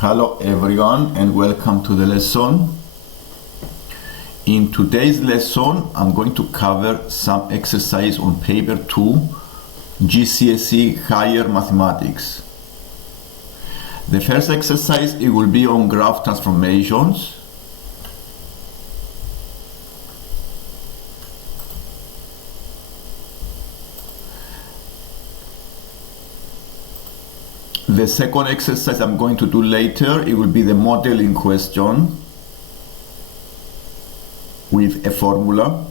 Hello everyone and welcome to the lesson. In today's lesson I'm going to cover some exercise on paper 2 GCSE Higher Mathematics. The first exercise, it will be on graph transformations. The second exercise I'm going to do later, it will be the modeling question with a formula.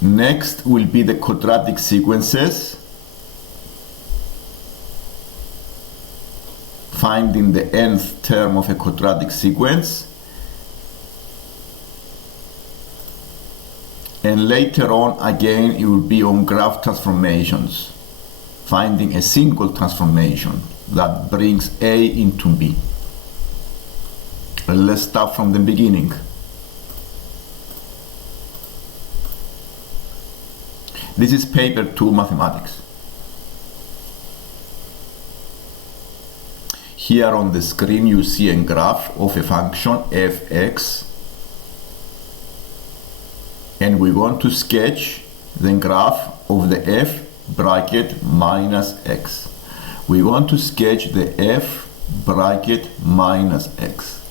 Next will be the quadratic sequences, finding the nth term of a quadratic sequence. And later on, again, it will be on graph transformations, finding a single transformation that brings A into B. Let's start from the beginning. This is paper 2 mathematics. Here on the screen you see a graph of a function fx, and we want to sketch the graph of the f bracket minus x. We want to sketch the f bracket minus x.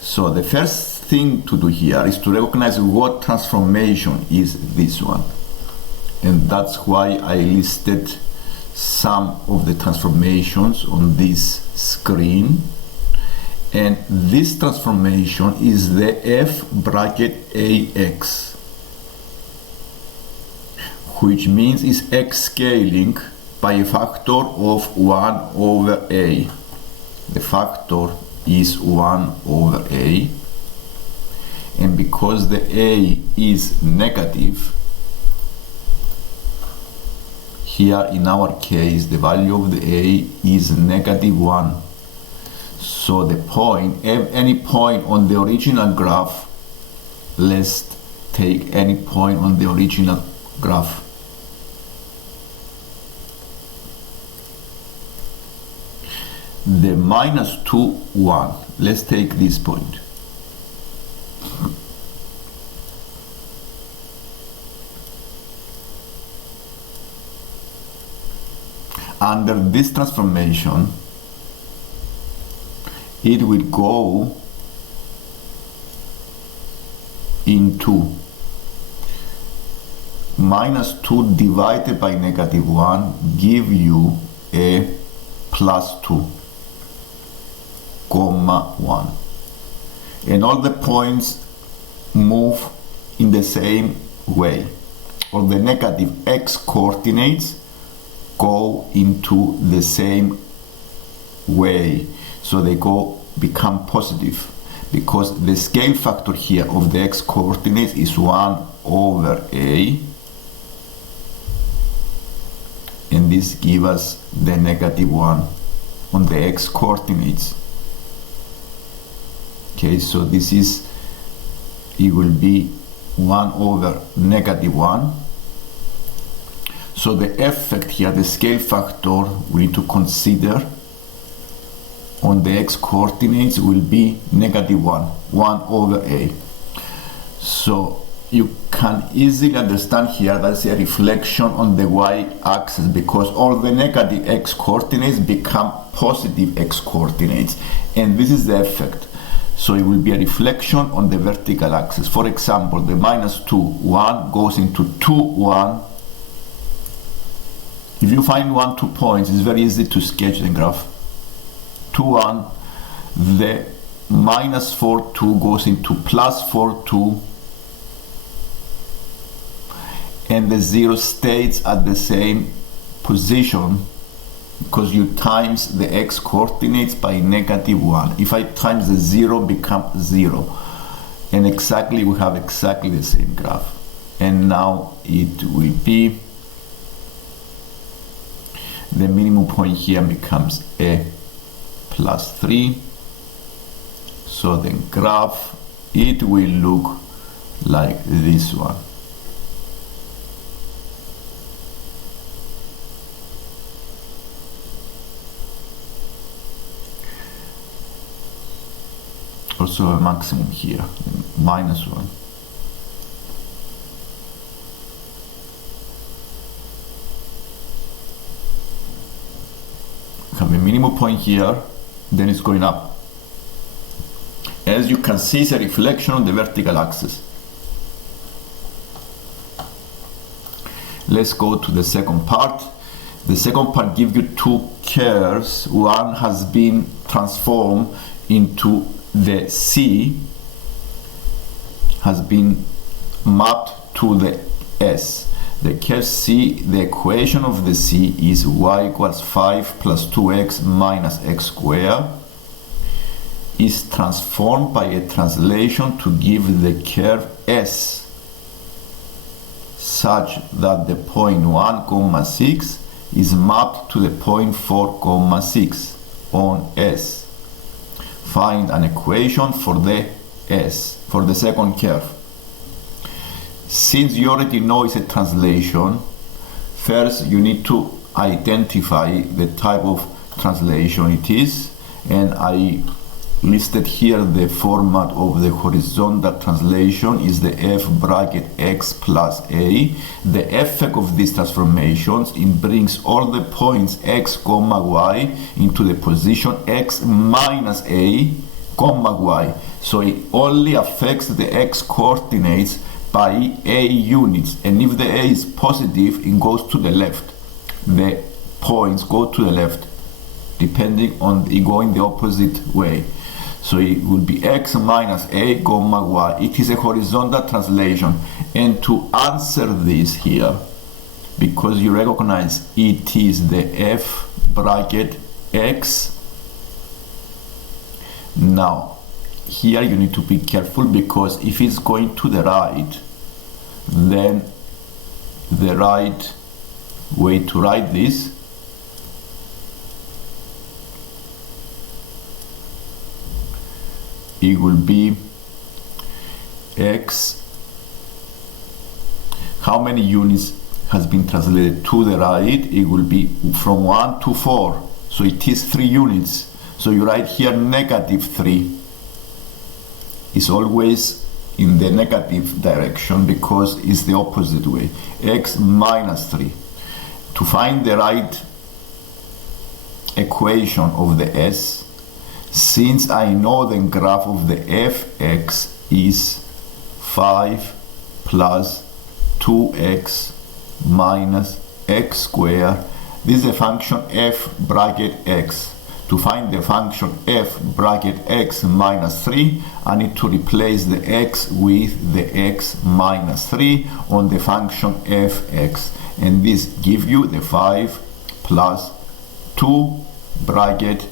So the first thing to do here is to recognize what transformation is this one. And that's why I listed some of the transformations on this screen. And this transformation is the f bracket ax, which means is x scaling by a factor of 1 over a. The factor is 1 over a, and because the a is negative, here in our case the value of the a is negative 1. So the point, any point on the original graph, let's take any point on the original graph. The minus 2, 1. Let's take this point. Under this transformation, it will go into minus 2 divided by negative 1 give you a plus 2. 1, and all the points move in the same way. All the negative x coordinates go into the same way, so they become positive, because the scale factor here of the x coordinates is 1 over a, and this gives us the negative 1 on the x coordinates. Okay, so this is, it will be 1 over negative 1. So the effect here, the scale factor we need to consider on the x coordinates will be negative 1 over a. So you can easily understand here that's a reflection on the y-axis, because all the negative x coordinates become positive x coordinates, and this is the effect. So it will be a reflection on the vertical axis. For example, the minus 2, 1 goes into 2, 1. If you find 1, 2 points, it's very easy to sketch the graph. 2, 1, the minus 4, 2 goes into plus 4, 2, and the 0 stays at the same position, because you times the x coordinates by negative 1. If I times the 0, becomes 0. And exactly, we have exactly the same graph. And now it will be, the minimum point here becomes a plus 3. So the graph, it will look like this one. also a maximum here, minus 1. Have a minimum point here, then it's going up. As you can see, it's a reflection on the vertical axis. Let's go to the second part. The second part gives you two curves. One has been transformed into the C, has been mapped to the S. The curve C, the equation of the C is y equals 5 plus 2x minus x squared, is transformed by a translation to give the curve S such that the point 1, 6 is mapped to the point 4, 6 on S. Find an equation for the S, for the second curve. Since you already know it's a translation, first you need to identify the type of translation it is, and I listed here the format of the horizontal translation is the f bracket x plus a. The effect of these transformations, it brings all the points x comma y into the position x minus a comma y. So it only affects the x coordinates by a units, and if the a is positive, it goes to the left. The points go to the left, depending on it going the opposite way. So it will be x minus a comma y. It is a horizontal translation. And to answer this here, because you recognize it is the f bracket x, now here you need to be careful, because if it's going to the right, then the right way to write this it will be x, how many units has been translated to the right? It will be from 1 to 4, so it is 3 units. So you write here negative 3. It's always in the negative direction because it's the opposite way. X minus 3. To find the right equation of the S, since I know the graph of the fx is 5 plus 2x minus x squared, this is a function f bracket x. To find the function f bracket x minus 3, I need to replace the x with the x minus 3 on the function fx, and this gives you the 5 plus 2 bracket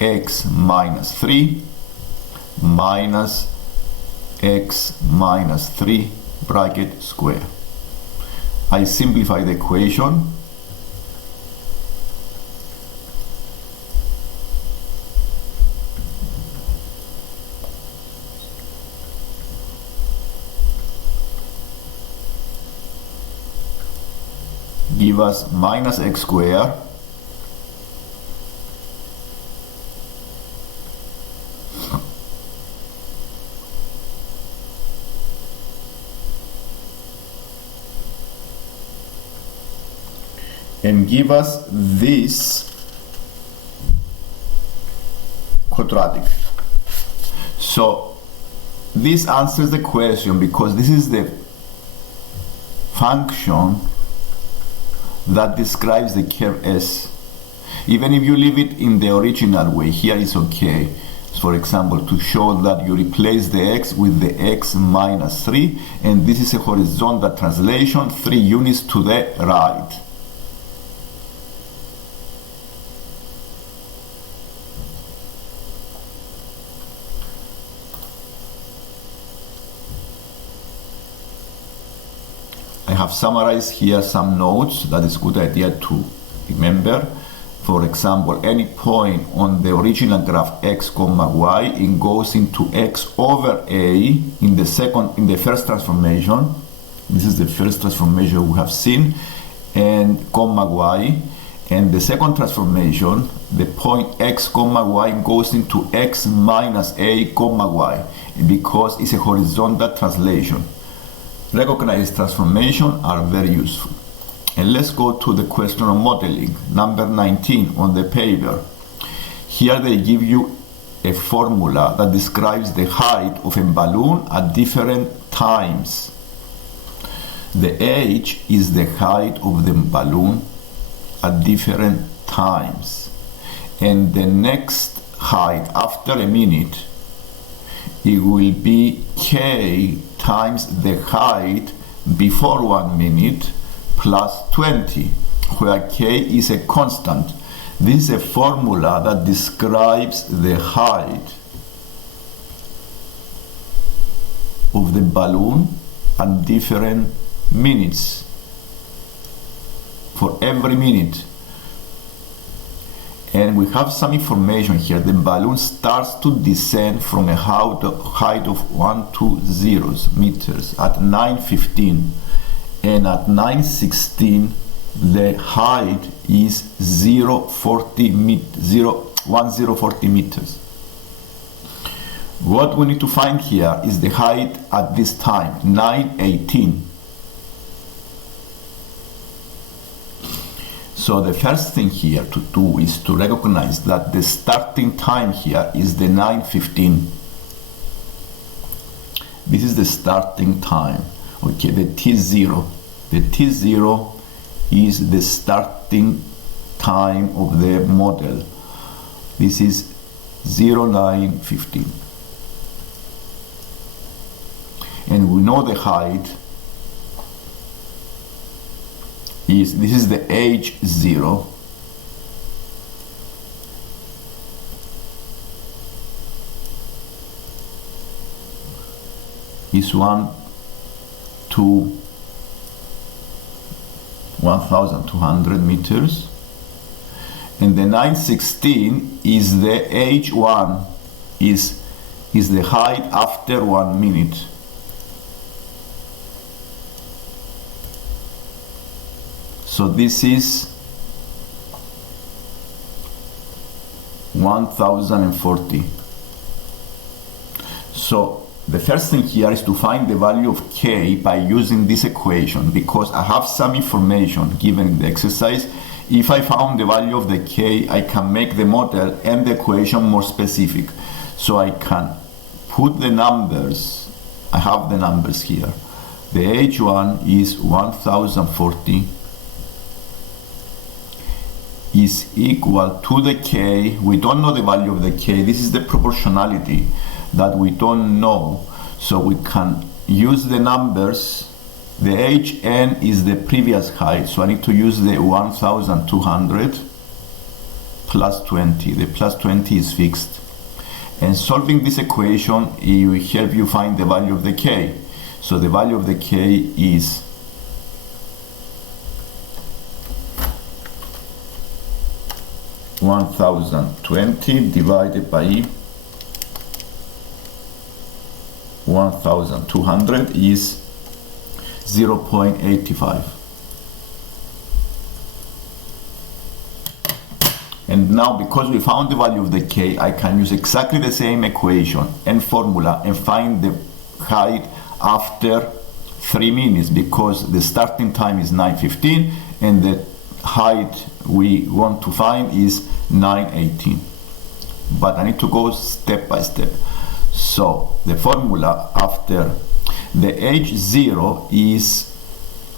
x minus 3 minus x minus 3 bracket square. I simplify the equation. Give us minus x squared and give us this quadratic. So this answers the question because this is the function that describes the curve S. Even if you leave it in the original way, here is okay. For example, to show that you replace the x with the x minus 3, and this is a horizontal translation, 3 units to the right. I have summarized here some notes that is a good idea to remember. For example, any point on the original graph x comma y, it goes into x over a in the first transformation. This is the first transformation we have seen, and comma y, And the second transformation, the point x comma y goes into x minus a comma y, because it's a horizontal translation. Recognized transformations are very useful. And let's go to the question of modeling, number 19 on the paper. Here they give you a formula that describes the height of a balloon at different times. The h is the height of the balloon at different times, and the next height after a minute, it will be k times the height before 1 minute plus 20, where k is a constant. This is a formula that describes the height of the balloon at different minutes, for every minute. And we have some information here. The balloon starts to descend from a height of 120 meters at 9:15, and at 9:16 the height is 1040 meters. What we need to find here is the height at this time, 9:18. So the first thing here to do is to recognize that the starting time here is the 9:15. This is the starting time. Okay, the T0. The T0 is the starting time of the model. This is 09:15. And we know the height is, this is the H0, is 1 to 1,200 meters, and the 9:16 is the H1, is the height after 1 minute. So this is 1040. So the first thing here is to find the value of k by using this equation, because I have some information given in the exercise. If I found the value of the k, I can make the model and the equation more specific. So I can put the numbers. I have the numbers here. The H1 is 1040 is equal to the k. We don't know the value of the k. This is the proportionality that we don't know. So we can use the numbers. The Hn is the previous height, so I need to use the 1200 plus 20. The plus 20 is fixed. And solving this equation, it will help you find the value of the k. So the value of the k is 1020 divided by 1200 is 0.85. And now, because we found the value of the k, I can use exactly the same equation and formula and find the height after 3 minutes, because the starting time is 9:15 and the height we want to find is 9:18. But I need to go step by step. So the formula after the H0 is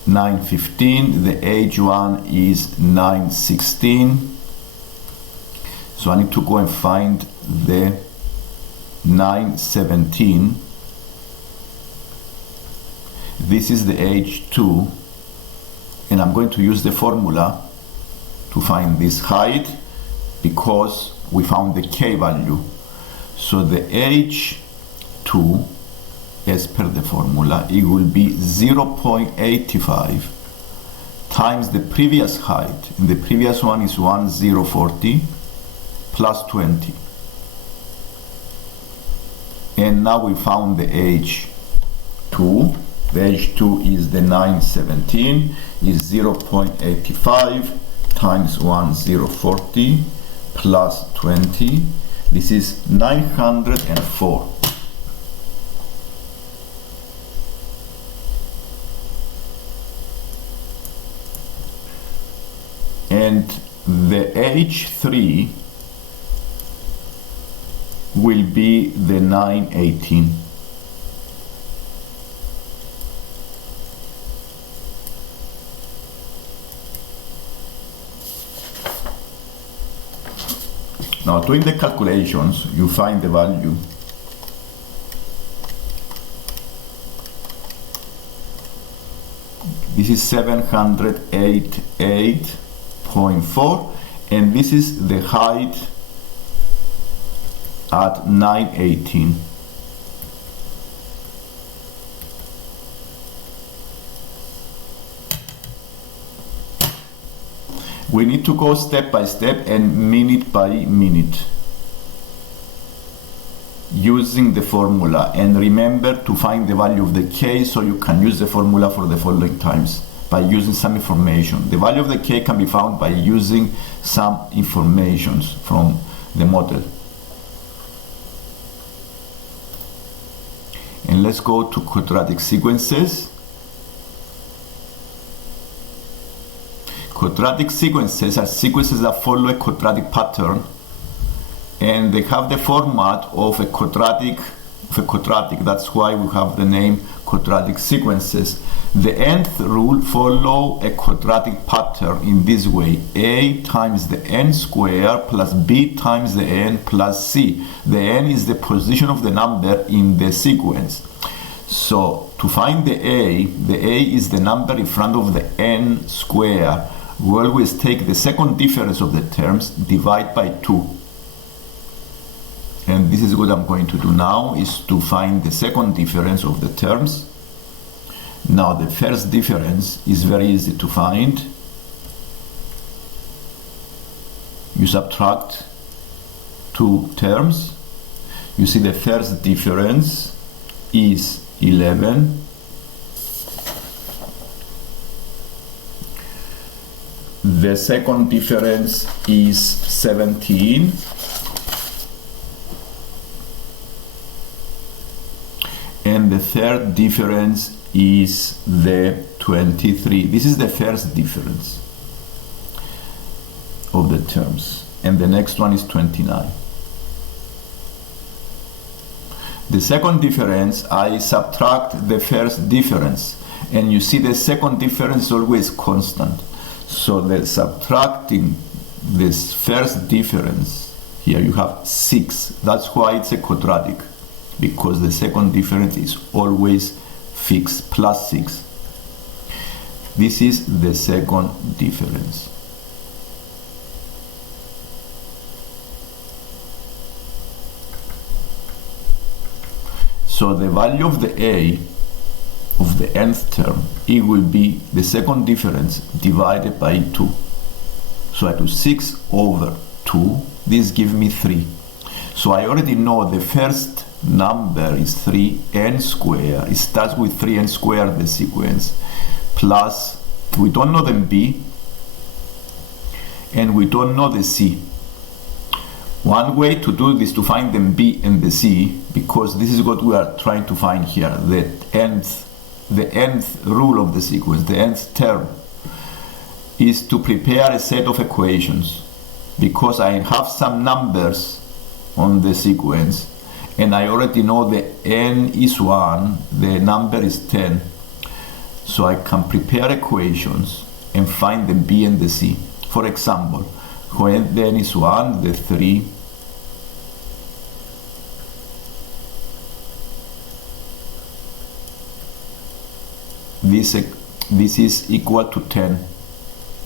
9:15, the H1 is 9:16. So I need to go and find the 9:17. This is the H2, and I'm going to use the formula to find this height because we found the k value. So the H2, as per the formula, it will be 0.85 times the previous height, and the previous one is 1040 plus 20. And now we found the H2. The H2 is the 917, is 0.85 times 1040 plus 20. This is 904. And the H3 will be the 918. Now, doing the calculations, you find the value. This is 788.4, and this is the height at 918. We need to go step by step and minute by minute using the formula, and remember to find the value of the k so you can use the formula for the following times by using some information. The value of the k can be found by using some informations from the model. And let's go to quadratic sequences. Quadratic sequences are sequences that follow a quadratic pattern, and they have the format of a quadratic. That's why we have the name quadratic sequences. The nth rule follow a quadratic pattern in this way: a times the n square plus b times the n plus c. The n is the position of the number in the sequence. So to find the a is the number in front of the n square. We always take the second difference of the terms, divide by 2. And this is what I'm going to do now, is to find the second difference of the terms. Now the first difference is very easy to find. You subtract 2 terms. You see the first difference is 11. The second difference is 17. And the third difference is the 23. This is the first difference of the terms. And the next one is 29. The second difference, I subtract the first difference. And you see the second difference is always constant. So the subtracting this first difference, here you have 6. That's why it's a quadratic, because the second difference is always fixed, plus 6. This is the second difference. So the value of the a of the nth term, it will be the second difference divided by 2. So I do 6 over 2. This gives me 3. So I already know the first number is 3n squared. It starts with 3n squared, the sequence, plus, we don't know the b, and we don't know the c. One way to do this, to find the b and the c, because this is what we are trying to find here, the nth rule of the sequence, the nth term, is to prepare a set of equations, because I have some numbers on the sequence and I already know the n is 1, the number is 10, so I can prepare equations and find the b and the c. For example, when the n is 1, the 3, this is equal to 10.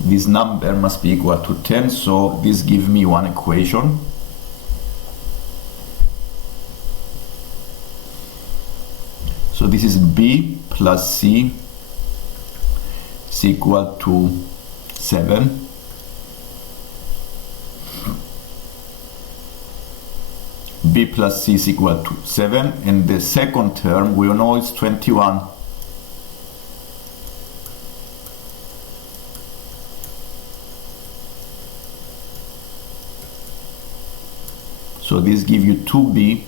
This number must be equal to 10, so this gives me one equation. So this is b plus c is equal to 7. B plus c is equal to 7, and the second term we know is 21. So this gives you 2b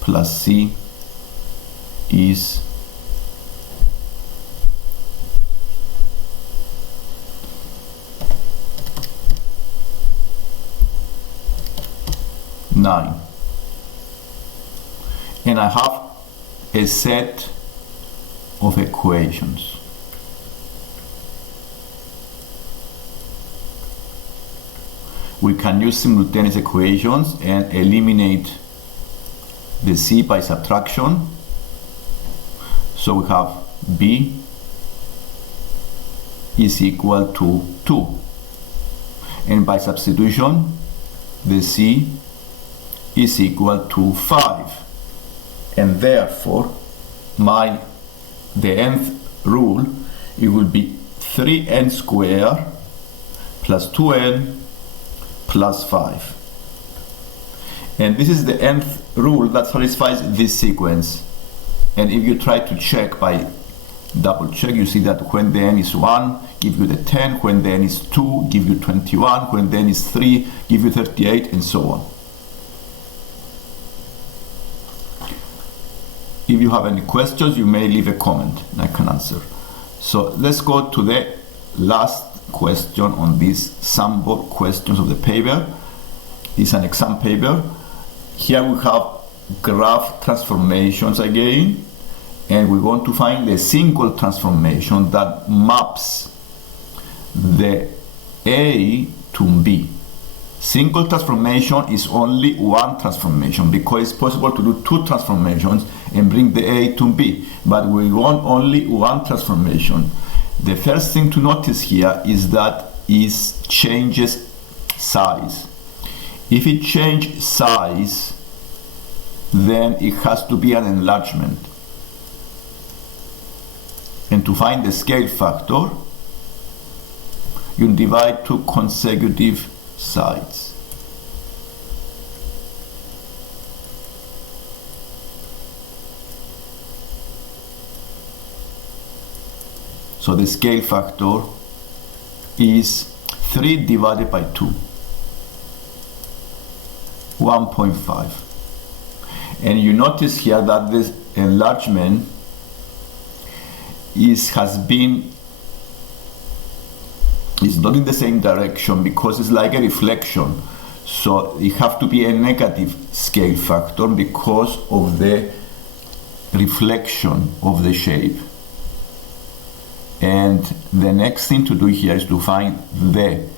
plus c is 9. And I have a set of equations. We can use simultaneous equations and eliminate the c by subtraction. So we have b is equal to 2. And by substitution, the c is equal to 5. And therefore, the nth rule, it will be 3n squared plus 2n plus 5. And this is the nth rule that satisfies this sequence. And if you try to check by double check, you see that when the n is 1, give you the 10, when the n is 2, give you 21, when the n is 3, give you 38, and so on. If you have any questions, you may leave a comment and I can answer. So let's go to the last question on these sample questions of the paper. It's an exam paper. Here we have graph transformations again, and we want to find a single transformation that maps the A to B. Single transformation is only one transformation because it's possible to do two transformations and bring the A to B, but we want only one transformation. The first thing to notice here is that it changes size. If it changes size, then it has to be an enlargement. And to find the scale factor, you divide two consecutive sides. So the scale factor is 3 divided by 2, 1.5. And you notice here that this enlargement is not in the same direction because it's like a reflection. So it have to be a negative scale factor because of the reflection of the shape. And the next thing to do here is to find the.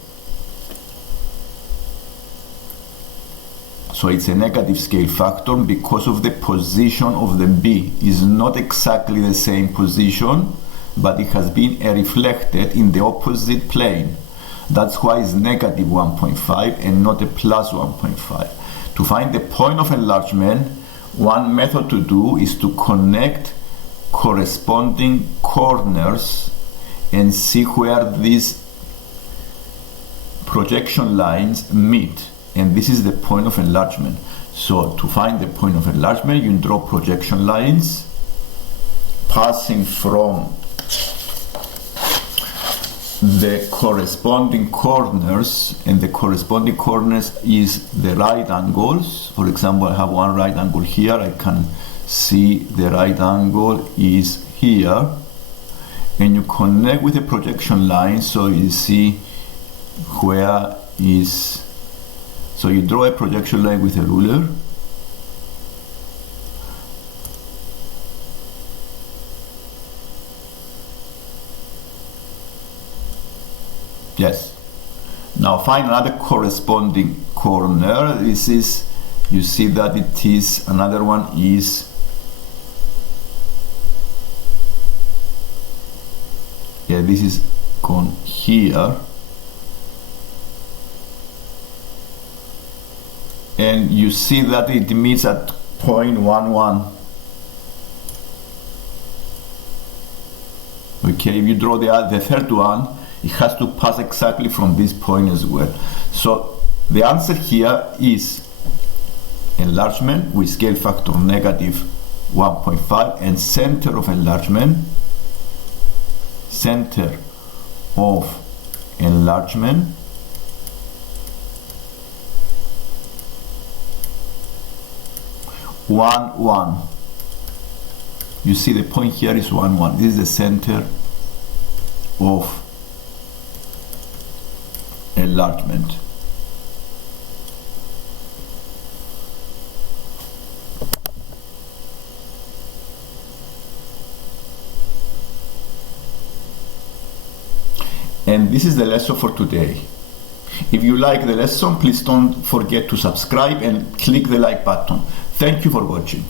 So it's a negative scale factor because of the position of the B is not exactly the same position, but it has been reflected in the opposite plane. That's why it's negative 1.5 and not a plus 1.5. To find the point of enlargement, one method to do is to connect corresponding corners and see where these projection lines meet. And this is the point of enlargement. So to find the point of enlargement, you draw projection lines passing from the corresponding corners, and the corresponding corners is the right angles. For example, I have one right angle here. I can see the right angle is here, and you connect with the projection line so you see where is. So you draw a projection line with a ruler. Yes. Now find another corresponding corner. This is, you see that it is, another one is, yeah, this is gone here. And you see that it meets at 0.11. Okay, if you draw the third one, it has to pass exactly from this point as well. So the answer here is enlargement with scale factor negative 1.5 and center of enlargement 1, 1. You see the point here is 1, 1. This is the center of enlargement. And this is the lesson for today. If you like the lesson, please don't forget to subscribe and click the like button. Thank you for watching.